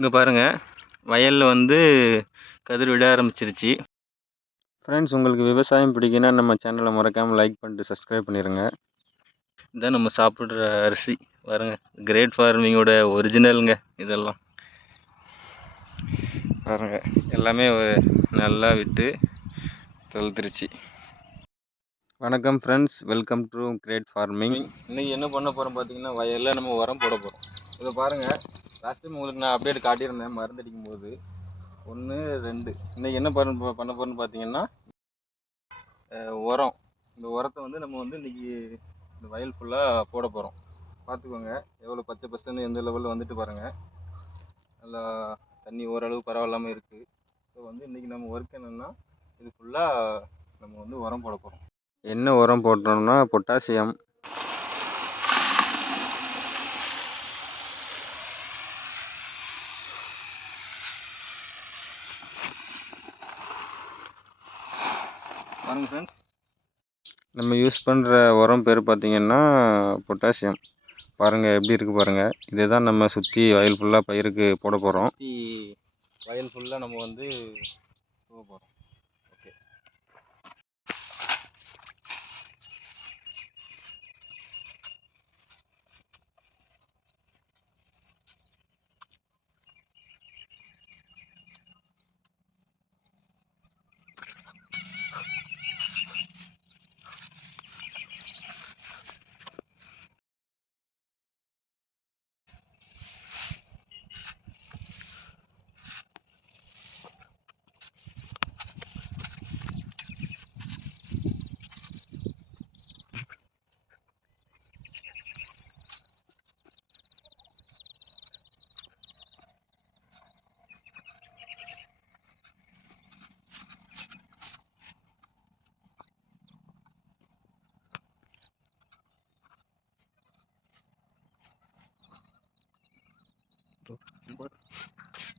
இங்கே பாருங்கள், வயலில் வந்து கதிர் விட ஆரம்பிச்சிருச்சு. ஃப்ரெண்ட்ஸ், உங்களுக்கு விவசாயம் பிடிக்குன்னா நம்ம சேனலை மறக்காமல் லைக் பண்ணிட்டு சப்ஸ்கிரைப் பண்ணிடுங்க. இதான் நம்ம சாப்பிட்ற அரிசி பாருங்கள், கிரேட் ஃபார்மிங்கோட ஒரிஜினலுங்க. இதெல்லாம் பாருங்கள், எல்லாமே நல்லா விட்டு தழுத்துருச்சு. வணக்கம் friends, welcome to great farming. இன்றைக்கி என்ன பண்ண போகிறோம் பார்த்தீங்கன்னா, வயலில் நம்ம உரம் போட போகிறோம். இதை பாருங்கள், லாஸ்ட் டைம் உங்களுக்கு நான் அப்டேட் காட்டியிருந்தேன் மருந்து அடிக்கும் போது 1 2. இன்றைக்கி என்ன பண்ண போகிறோன்னு பார்த்தீங்கன்னா, உரம். இந்த உரத்தை வந்து நம்ம வந்து இன்றைக்கி இந்த வயல் ஃபுல்லாக போட போகிறோம். பார்த்துக்கோங்க எவ்வளோ பச்சை பசன்னு எந்த லெவலில் வந்துட்டு பாருங்கள். நல்லா தண்ணி ஓரளவு பரவாயில்லாமல் இருக்குது. ஸோ வந்து இன்றைக்கி நம்ம ஒர்க் என்னென்னா, இது ஃபுல்லாக நம்ம வந்து உரம் போட போகிறோம். என்ன உரம் போட்டோம்னா பொட்டாசியம், பாருங்கள் ஃப்ரெண்ட்ஸ், நம்ம யூஸ் பண்ணுற உரம் பேர் பார்த்திங்கன்னா பொட்டாசியம். பாருங்கள் எப்படி இருக்குது பாருங்கள். இதுதான் நம்ம சுற்றி வயல் ஃபுல்லாக பயிருக்கு போட போகிறோம். வயல் ஃபுல்லாக நம்ம வந்து போக போகிறோம். ஓகே,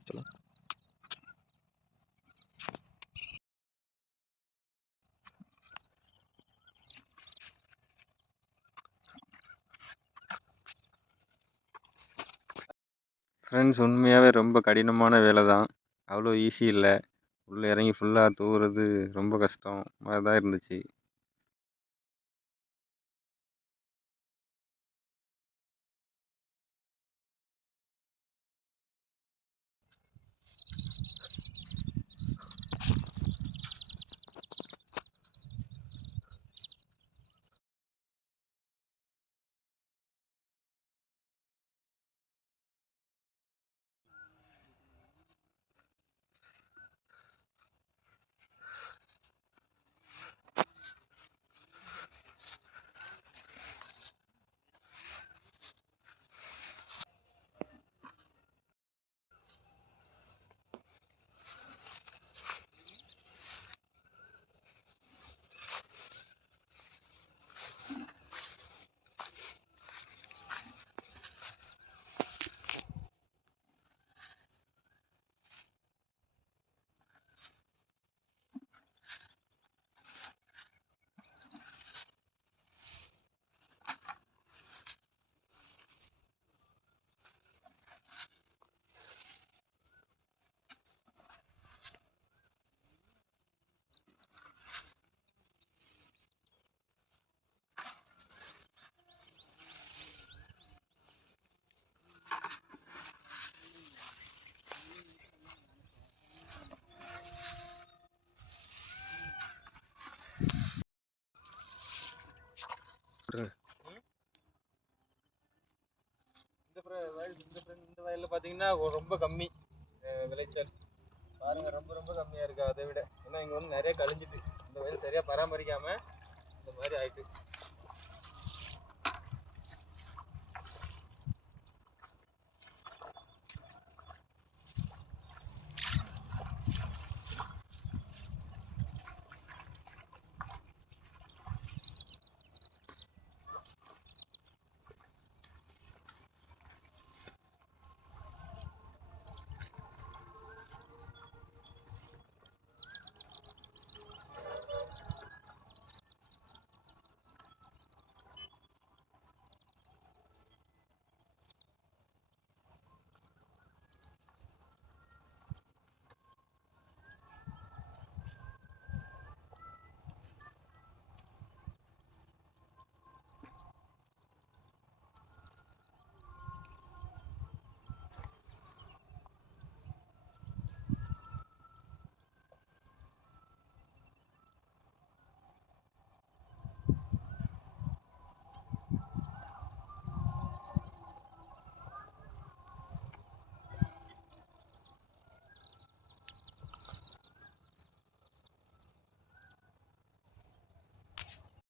चलो ஃப்ரெண்ட்ஸ், உண்மையாகவே ரொம்ப கடினமான வேலை தான். அவ்வளோ ஈஸி இல்லை. உள்ளே இறங்கி ஃபுல்லாக தூவுறது ரொம்ப கஷ்டம் மாதிரி தான் இருந்துச்சு. இந்த வயலில் பார்த்தீங்கன்னா ரொம்ப கம்மி விளைச்சல் பாருங்கள். ரொம்ப ரொம்ப கம்மியாக இருக்குது அதை விட. ஏன்னா இங்கே வந்து நிறைய கழிஞ்சிட்டு இந்த வயல் சரியாக பராமரிக்காமல் இந்த மாதிரி ஆயிட்டு.